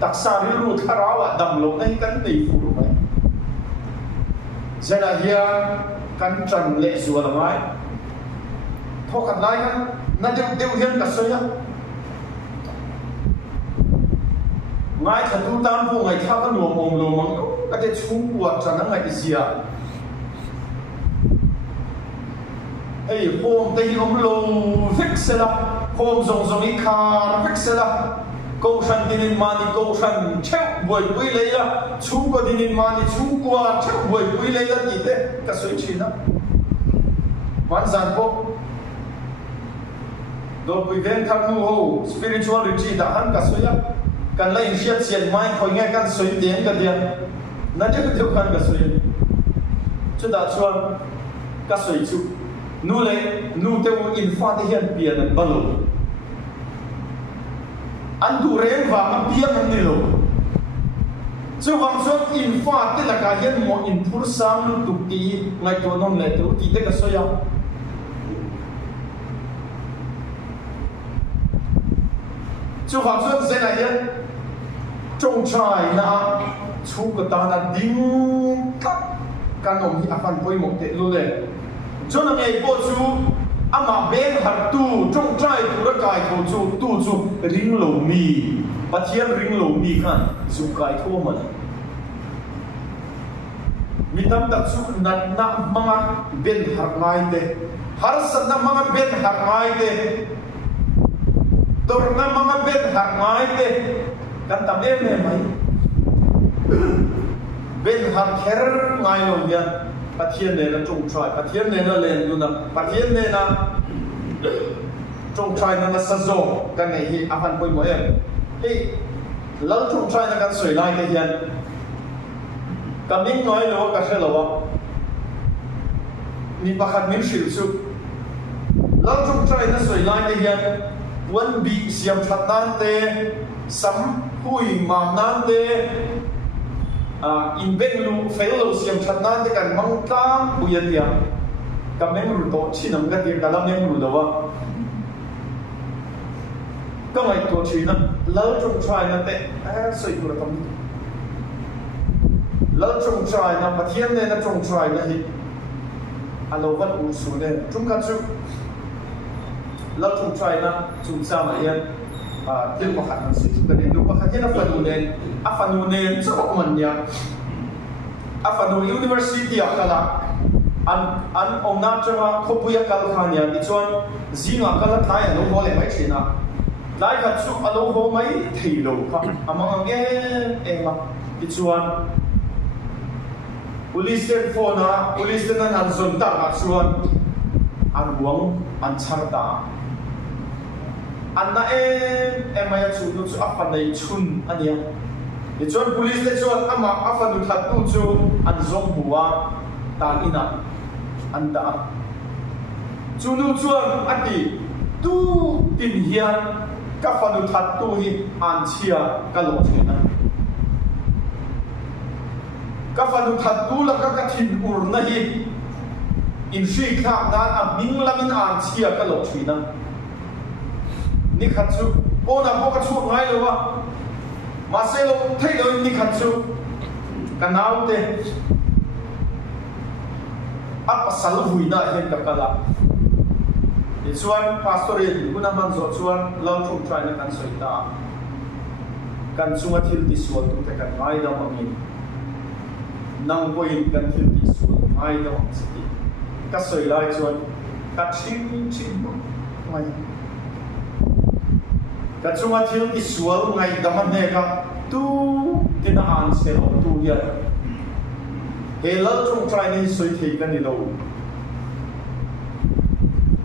đặc sản đi lụt thà ráo à đâm lỗ này căn tỷ phụ vậy sẽ là hiện căn trần lệ rùa là mai thôi căn lại căn na đều hiện cả sợi ngay thật tu tan vô ngày thao cái luồng mồm luồng mắng cái cái chú quạt cho nó ngày gì à ấy hôm tây hôm lô fix là hôm dùng dùng ít khá fix là câu sanh tin mà đi câu sanh chéo buổi buổi lấy là chú có tin mà đi chú quạt chéo buổi buổi lấy là gì thế cái suy chuyện đó hoàn toàn vô đồ buổi ven thang nu hồ spiritual retreat đã hắn cái suy á kan lai siat sian mai khoi nge kan soi tiang ka dia na je ka theu kan ka soi chu da chuan ka soi chu nu te in fa te hian pian an balo an du reng wa ma pian an ni lo chu wang chuan in fa te la ka hian mo in phur sam lu tu ti ngai to non le tu ti te ka soi ya chú phạm xuân sẽ này nhé trong trai na chú cái ta là đinh cắt căn ông hi afan bôi một tệ luôn đấy cho nên ngày cô chú ama bên hạt tu trong trai tu ra cài thầu tu chú ring lầu mì bắt hiền ring lầu mì kan chú cài thua mà mi tam tak chú nát na mga bên hạt ngay thế har sát na mga bên hạt ngay thế tor na mga bên hạt ngay thế kan tam em này mày bên hạt kher ngay luôn nha bắt hiền này là trong trai bắt hiền này là lên luôn nè bắt hiền này là trong trai nó là sazo cái này hi afan bôi mỗi em hi lâu trong trai nó cần sưởi lại cái hiền cái mình nói lo cái gì lo ni bakhat min shil su lâu trong trai nó sưởi lại cái hiền vẫn bị xiêm chặt nan te sắm hui màm nan te in bên lu fail lu xiêm chặt nan te kan mang tam buyan dia cái mình ru to chi nam cái tiền cái làm mình ru đâu cái này to chi na lâu trong trai nó te soi tu tam lâu trong trai nó bắt hiền này nó trong trai nó hi alo vẫn u su này chúng ta chú lâu trong trai nó chúng ta mà yên tiếng bắc hàn suy chúng ta đến lúc bắc hàn nó phần nụ nền cho mình nha phần nụ university à cả là anh ông nam cho mà không bây giờ cả là nhà đi chọn gì mà cả là thái anh ông có lẽ mấy chuyện à lại cả chú anh ông có mấy thì lâu cả mà nghe em mà đi chọn police phone à police nên anh dồn ta mà chọn anh buông anh chặt ta anh na em ai chú nó chú áp phần này chun anh nhá để chọn police để chọn ama áp phần nó thật tu chú anh giống bùa ta ina anh đã chú nó chọn anh đi tu tin hiền các phần nó thật tu hi anh chia các lỗ chuyện này các phần nó thật tu là các cái thiên ur này in suy khác nan mình làm mình anh chia các lỗ chuyện này ni khát chú, cô nào cô cái chú ngay luôn à, mà xe lo thấy rồi ni khát chú, cái nào thế, apa salu hui na hiện cả cả là, thì chuan pastor ấy cũng nằm ăn rồi chuan lâu trong trai nó cần soi ta, cần chung ở thiên địa suốt tụi ta cần ngay đâu mà mình, năng quay cần thiên địa suốt ngay đâu mà mình, cái soi lại chuan, cái chim ngay cái chúng ta thiếu cái sual ngay đâm anh này cả tu tin anh sẽ học tu vậy hệ lâu trong trai này suy thì cái này đâu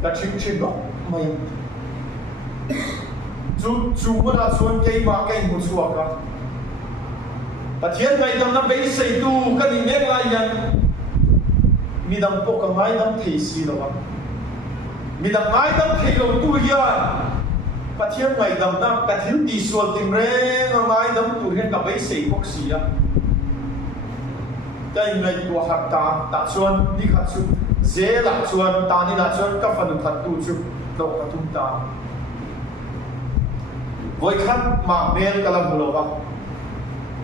cái chuyện đó mày chú mà đã xuân cây mà cây một xuồng cả cái thiên ngày đâm nó bấy xây tu cái gì nghe lại vậy mi đâm bộ cái máy đâm thì gì đâu mi đâm máy đâm thì đâu tu vậy cái thiên ngày đâm na cái thiên đi xuân tìm re nó máy đâm tu hiện cái bấy xây bốc xì á cái ngày tua hạt ta xuân đi hạt xuân dễ là xuân ta đi là xuân các phần thật tu chú đâu cả chúng ta với khát mà bên cái làm bùa vào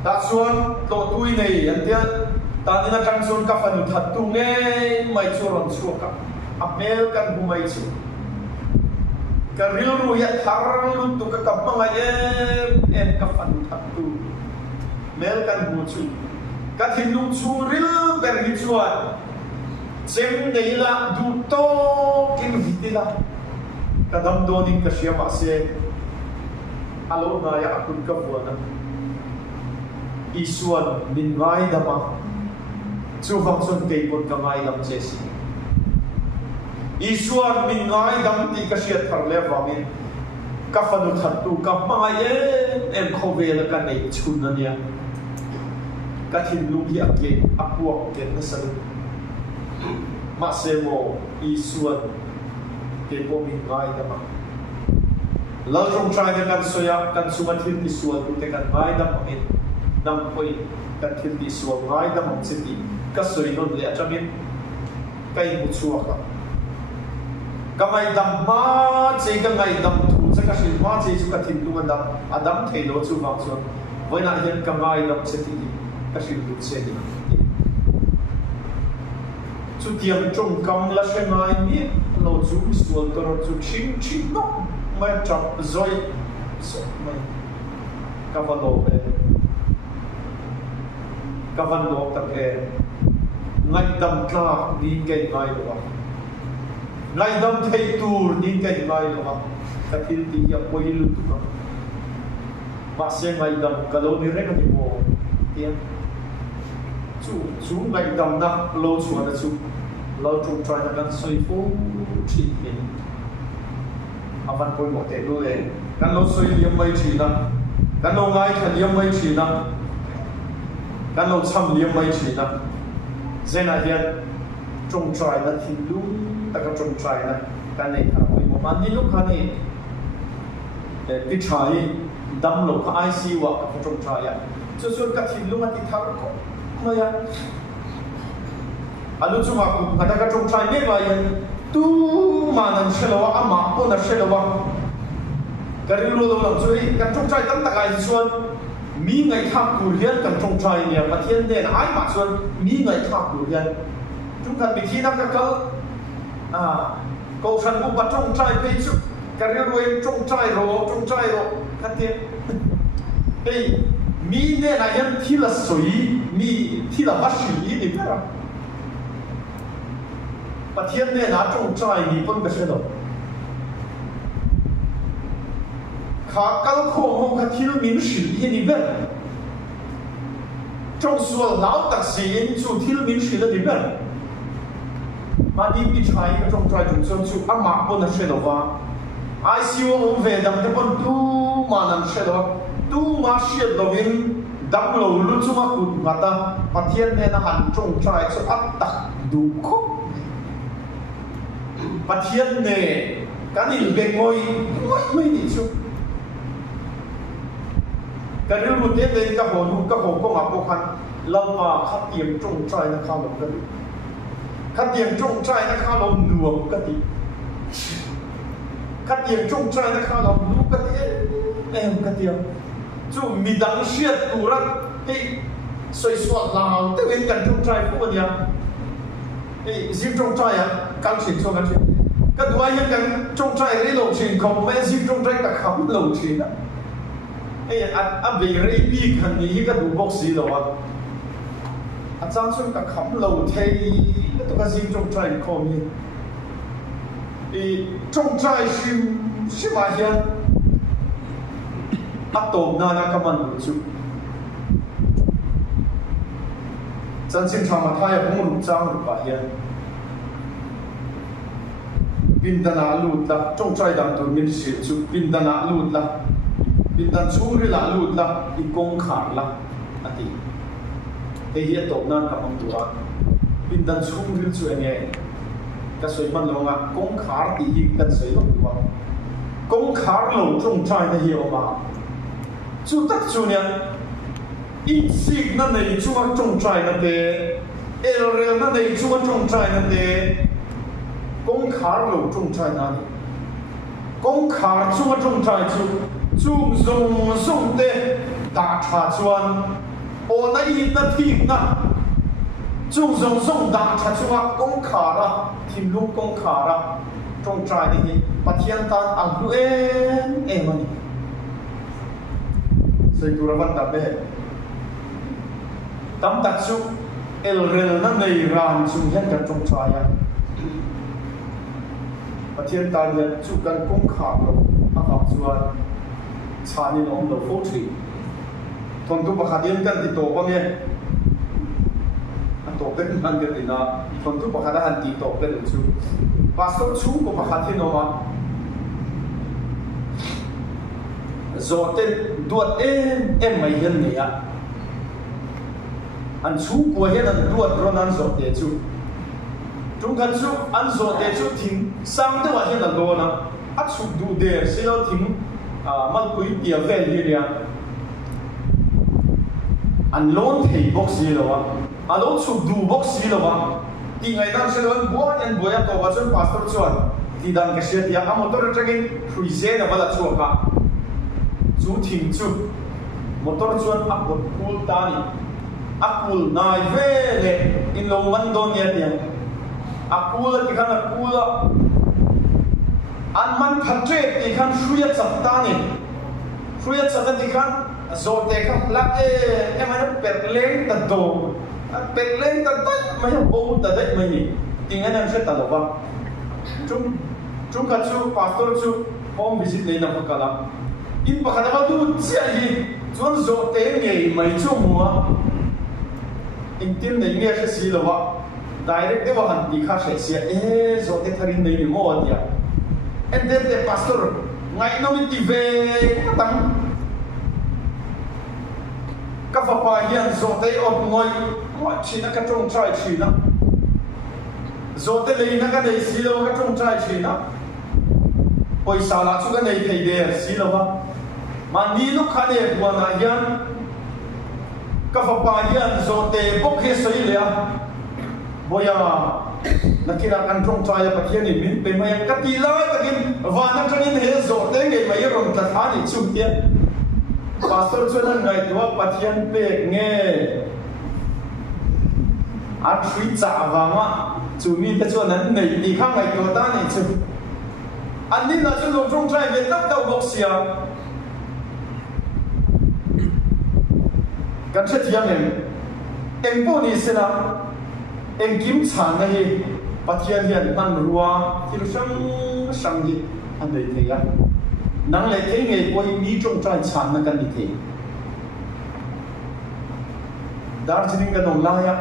ta xuân tổ tui này anh tiếc ta đi là trang xuân các phần thật tu nghe mày cho rồng xuân cả bên cái bùa mày chú cái real ru ya thar lu tu cái cặp mà em các phần thật tu mel cái bùa chú cái thiên lung chú real very chuan xem đây là du to kinh vịt là cái đam đô ninh cái gì mà sẽ alo na ya akun ka buana isuan min vai dama chu vang son kei bon ka mai lam che si isuan min ngai dam ti ka siat thar le wa min ka fanu that tu ka mai em khove la ka nei chun na nia ka thin lu hi ake apuak ke na salu ma se mo isuan ke bo min ngai dama lâu trong trai này cần soya cần sumat thiên đi suat tu te cần vai đam amin đam koi cần thiên đi suat vai đam am seti các soi non le achamin kai mu chuak ka mai đam ma che ka ngai đam thu จะกระชินว่าจีจุกทิมลูกอดัมเทโลจูวังส่วนวันนั้นยังกำไงลำเสติกระชินลูกเสติจุดเตรียมจงกำละเชงไงนี่เราจูส่วนตัวจูชิงนกไม่จับซอยไม่กำวันโลเอกำวันโลกตั้งไงดำกล้านี่เก่งไงหรอวะไงดำเทตูนี่เก่งไงหรอวะกระถิ่นที่ยังไม่รู้ตัวมาเสียงไงดำกะโลนี่เรื่องอะไรโม่เตี้ยจูไงดำนักโลชวนนะจูเราจงใจในการใส่ฟูชีนอาวันพูดหมดเลยด้วยกันเราใส่เลี้ยงไม่ชีนะกันเราไงขันเลี้ยงไม่ชีนะกันเราทำเลี้ยงไม่ชีนะเจน่าเดียจงใจนะทิ้งลูกแต่ก็จงใจนะกันในทางไปหมดมันนี่ลูกคันนี้พิชัยดำลงกับไอซีวะก็จงใจอ่ะส่วนกับทิ้งลูกมันที่ทางก็ไม่อ่ะอันนู้นcuma aku katakan jong chai ni bayan tu mana selawa ama pun selawa kari lu dalam curi kan jong chai tan tak ai suan mi ngai thap kurian kan jong chai ni pathian den ai ma suan mi ngai thap kurian chúng ta bị thi năm cái câu câu phần của bắt jong chai pe chu kari lu jong chai ro kan tian ei mi ne na yan thi la soi mi thi la bashi ni peraประเทศเนี่ยนะจงใจมีปนกระเช็ดขาเก้าโค้งขาที่เรามีสิ่งที่นี่เป็นจงส่วนเราตัดสินสู่ที่เรามีสิ่งที่เป็นมาดีพิชัยจงใจจงส่วนสู่อามาปนกระเช็ดว่าไอซีวงเวดัมจะปนตู้มานันเช็ดว่าตู้มาเช็ดเราวินดับเราลุ้นสู่มาคุดมาตาประเทศเนี่ยนะหันจงใจสู่อัตตักดูคุประเทศเนี่ยการนี่เป็นมวยไม่ดีชุบการนี่รู้เด็ดเลยกับหัวก็มาพวกhanเรามาขัดเยี่ยมจงใจนะครับเราก็ดีขัดเยี่ยมจงใจนะครับเราหน่วงก็ดีขัดเยี่ยมจงใจนะครับเรารู้ก็ดีก็ดีจู่มีดังเชียดตัวรักให้สวยสดเราแต่เป็นการจงใจพวกนี้สิ่งจงใจการเสียชกันเสียก็ดูว่ายังกันจงใจเรื่องสิ่งของไม่สิ่งจงใจกับคำเรื่องสิ่งนะอันเบรย์ปีกันนี้ก็ดูบอกสิแล้วว่าอาจารย์ช่วยกับคำเรื่องเทแล้วตัวสิ่งจงใจของนี้จงใจสิ่งว่าอย่างอัตโตนานาคมันจุ真正常嘛，他也不用张了吧也。Bintana lut la, trong trai đam tu min sil chu bintana lut la, bintan churi la lut la, I kong khar la, ati. He hi to nan ka mang tua. Bintan churi chu ane, ka soi man lo nga kong khar ti hi kan soi lo tua. Kong khar lo trong trai na hi ma. Chu tak chu nya. I sig na nei chu ma trong trai na te, el rel na nei chu ma trong trai na te. Công khá lâu trong trai này công khá chung trong trai chung dùng dùng tê đã trả chuan ô nãy na thiệt na chung dùng đã trả chuan công khá ra tìm lúc công khá ra trong trai này bắt hiện tan ăn lu em anh xây tu ra văn tập bê tam tác chung el rel na nei ran chung hiện cả trong trai àประเทศไทยเนี่ยจุกันกงขาเราอาศัยส่วนชาลินองเราโฟทีทนทุกประคาเดียนกันติดโตก็เนี่ยอันโตเป็นมันกันดีนะทนทุกประคาได้หันติดโตเป็นหรือชูภาษาชูก็ประคาที่โนมาโจเต้นดวดไม่เห็นเนี่ยอันชูกว่าเห็นอันดวดเพราะนั้นโจเต้ชูจงกันสู้อันโซเดชูทิ้งซ้ำแต่ว่าเห็นอะไรนะอัดสุดดูเดร์เสียแล้วทิ้งมันคุยเดียวเวลีเรียอันโลนเทย์บ็อกซ์แล้ววะอันโลนสุดดูบ็อกซ์แล้ววะที่ไงนั่งเสียแล้วบัวยันตัวว่าจนพาสต์ชวน ti dan ka sia dia a motor tragin khuize na bala chu ka chu thing chu motor chuan a bot kul ta ni akul nai vele in lo man don ya dia akul ti kan akul an man phatre ti kan shuya chap ta ni shuya chap ti kan zo te ka la e ma perleng ta do perleng ta ta ma ya bo ta dai ma ni tingan an se ta lo ba chung ka chu pastor chu home visit nei na pakala in pakala du chia hi chuan zo te ngei mai chu mua in tim nei nge se si lo wa direct de wa han ti kha se sia zo te tharin nei mo dia and then the pastor ngai no mi ti ve tang ka fa pa hian zo te ot ngoi china ka trong trai china zo te lei na ka nei si lo ka trong trai china oi sa la chu ka nei thei de si lo wa ma ni lu kha ne bua na hian ka fa pa hian zo te bok he soi le a boya na kira kan trong trai pa thian ni min pe mai ka ti lai takin wa na tangin he zo te ngei mai rom ta tha ni chu tia pastor chuan ngai tua pathian pe nge a thui cha wa ma chu mi te chuan nan nei ti kha ngai to ta ni chu an ni na chu lo trong trai ve tak dau bok sia kan che tiang em po ni sena em kim chan na hi pathian hian nan ruwa thil sang hi an nei the ya nang le the nge poi mi trong trai chan na kan ni the Darjeeling kan ong la ya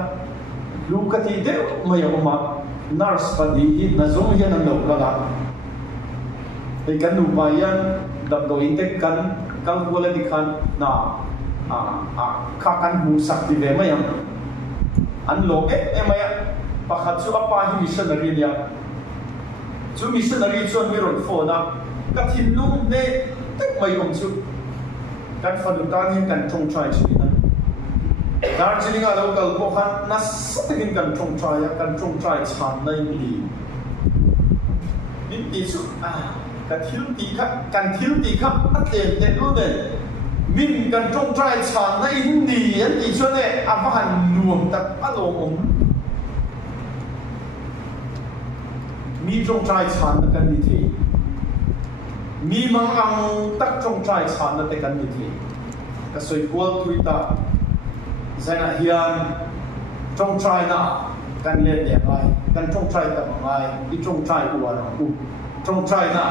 lu ka ti de mai ma nurse pa di hi na zong hian an lo ka la ei kan nu pa yan dam do in tek kan kal bola di khan na kha kan mu sak ti ve mai an lo e mai pakhat chu apa hi missionary ya chu missionary chuan mi ron phone na ka thin lung ne tek mai om chu kan fa du ta ni kan thong trai chi na Darjeeling a local ko khan na satin kan thong trai kan thong trai chan nai mi din ti chu kan thil ti kha atle te lu de min kan trong trai chan na in ni an ti chuan e a va han nuam tak a lo om mi trong trai chan na kan ni thi mi mang ang tak trong trai chan na te kan ni thi ka soi kwal tuita zaina hian trong trai na kan le ne ai kan trong trai ta ngai i trong trai u wa u trong trai na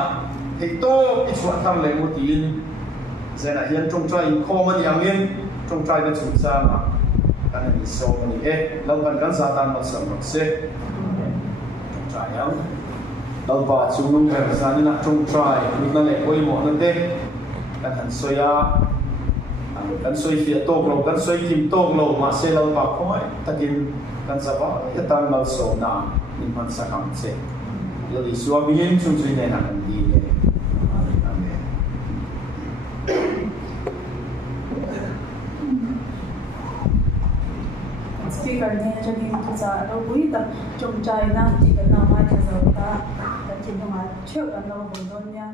hei to i chuan tham le mo tin zaina hian trong trai kho ma yang in trong trai na chu sa na kan ni so ni e lo kan sa tan ma sam se trong trai yang lo ba chu nung ka sa ni na trong trai ni na le koi mo na te kan han soya kan soi fi tok lo kan soi kim tok lo ma se lo ba khoi takin kan sa ba ya tan mal so na ni man sa kam se lo di suwa bien chung chui ne na kan di ne amen speaker ne chani tu cha lo bui ta chom chai na ti kan na mai ta zo ta kan chin ma cheu kan lo bon don nya